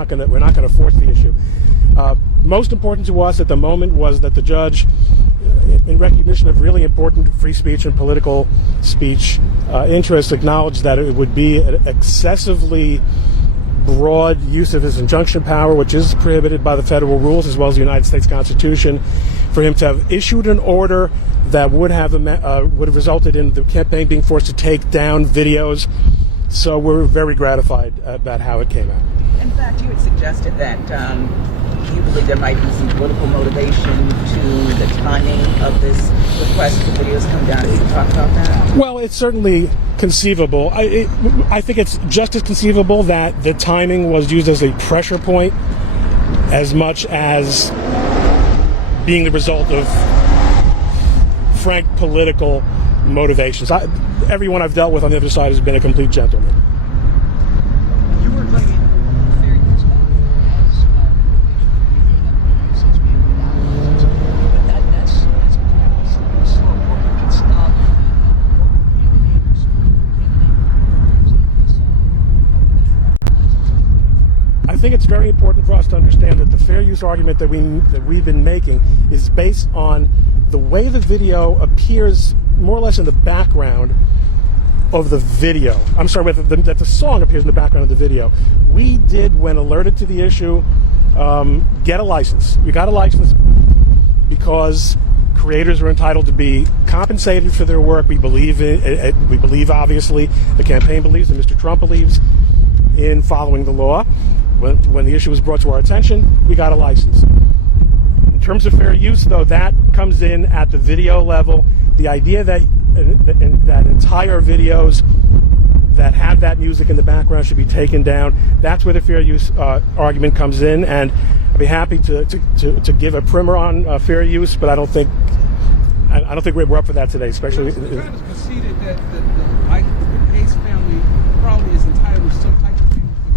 not going to force the issue. Most important to us at the moment was that the judge, in recognition of really important free speech and political speech interests, acknowledged that it would be an excessively broad use of his injunction power, which is prohibited by the federal rules as well as the United States Constitution, for him to have issued an order that would have resulted in the campaign being forced to take down videos. So we're very gratified about how it came out. In fact, you had suggested that you believe there might be some political motivation to the timing of this request for videos come down. Can you talk about that? Well, it's certainly conceivable. I think it's just as conceivable that the timing was used as a pressure point as much as being the result of frank political motivations. Everyone I've dealt with on the other side has been a complete gentleman. You were claiming fair use as since being but that's a slow work. It's not I think it's very important for us to understand that the fair use argument that we've been making is based on the way the video appears more or less in the background of the video. I'm sorry, that the song appears in the background of the video. We did, when alerted to the issue, get a license. We got a license because creators are entitled to be compensated for their work. We believe obviously, the campaign believes, and Mr. Trump believes in following the law. When the issue was brought to our attention, we got a license. In terms of fair use, though, that comes in at the video level. The idea that entire videos that have that music in the background should be taken down, that's where the fair use argument comes in, and I'd be happy to give a primer on fair use, but I don't think we're up for that today, especially. It's kind of conceded that the Hayes family probably is entitled to some type of payment for the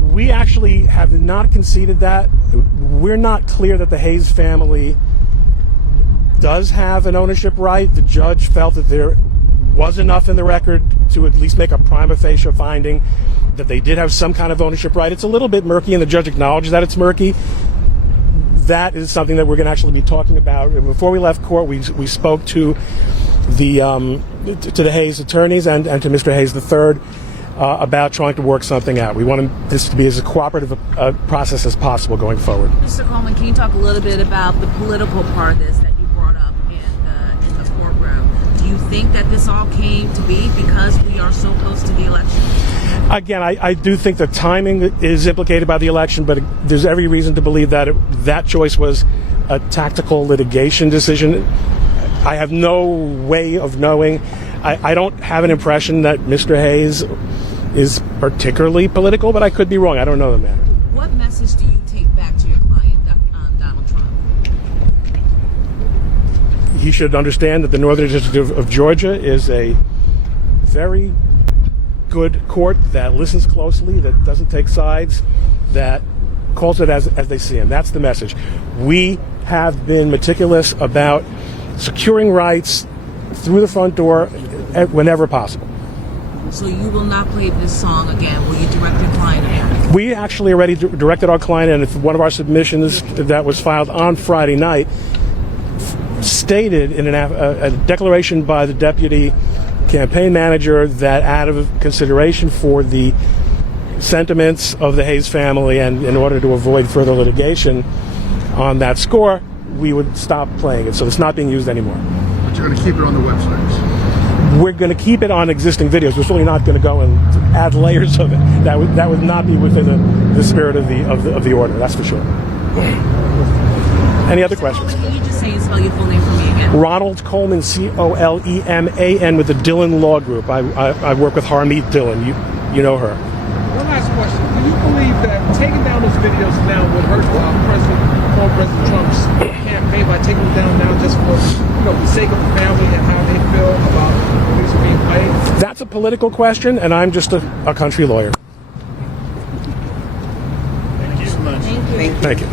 usage. We actually have not conceded that. We're not clear that the Hayes family does have an ownership right. The judge felt that there was enough in the record to at least make a prima facie finding that they did have some kind of ownership right. It's a little bit murky, and the judge acknowledged that it's murky. That is something that we're going to actually be talking about. Before we left court, we spoke to the Hayes attorneys and to Mr. Hayes III about trying to work something out. We want this to be as cooperative a process as possible going forward. Mr. Coleman, can you talk a little bit about the political part of this that you brought up in the courtroom? Do you think that this all came to be because we are so close to the election? Again, I do think the timing is implicated by the election, but there's every reason to believe that that choice was a tactical litigation decision. I have no way of knowing. I don't have an impression that Mr. Hayes is particularly political, but I could be wrong. I don't know the man. What message do you take back to your client, Donald Trump? He should understand that the Northern District of Georgia is a very good court that listens closely, that doesn't take sides, that calls it as they see him. That's the message. We have been meticulous about securing rights through the front door whenever possible. So you will not play this song again? Will you direct your client again? We actually already directed our client, and if one of our submissions that was filed on Friday night stated in a declaration by the deputy campaign manager that out of consideration for the sentiments of the Hayes family and in order to avoid further litigation on that score, we would stop playing it. So it's not being used anymore. But you're going to keep it on the websites? We're going to keep it on existing videos. We're certainly not going to go and add layers of it. That would not be within the spirit of the order. That's for sure. Any other questions? Can you just say and spell your full name for me again? Ronald Coleman, Coleman, with the Dillon Law Group. I work with Harmeet Dillon. You know her. One last question. Do you believe that taking down those videos now would hurt former President Trump's campaign by taking them down now just for the sake of the family and how they feel about these being played? That's a political question, and I'm just a country lawyer. Thank you so much. Thank you. Thank you.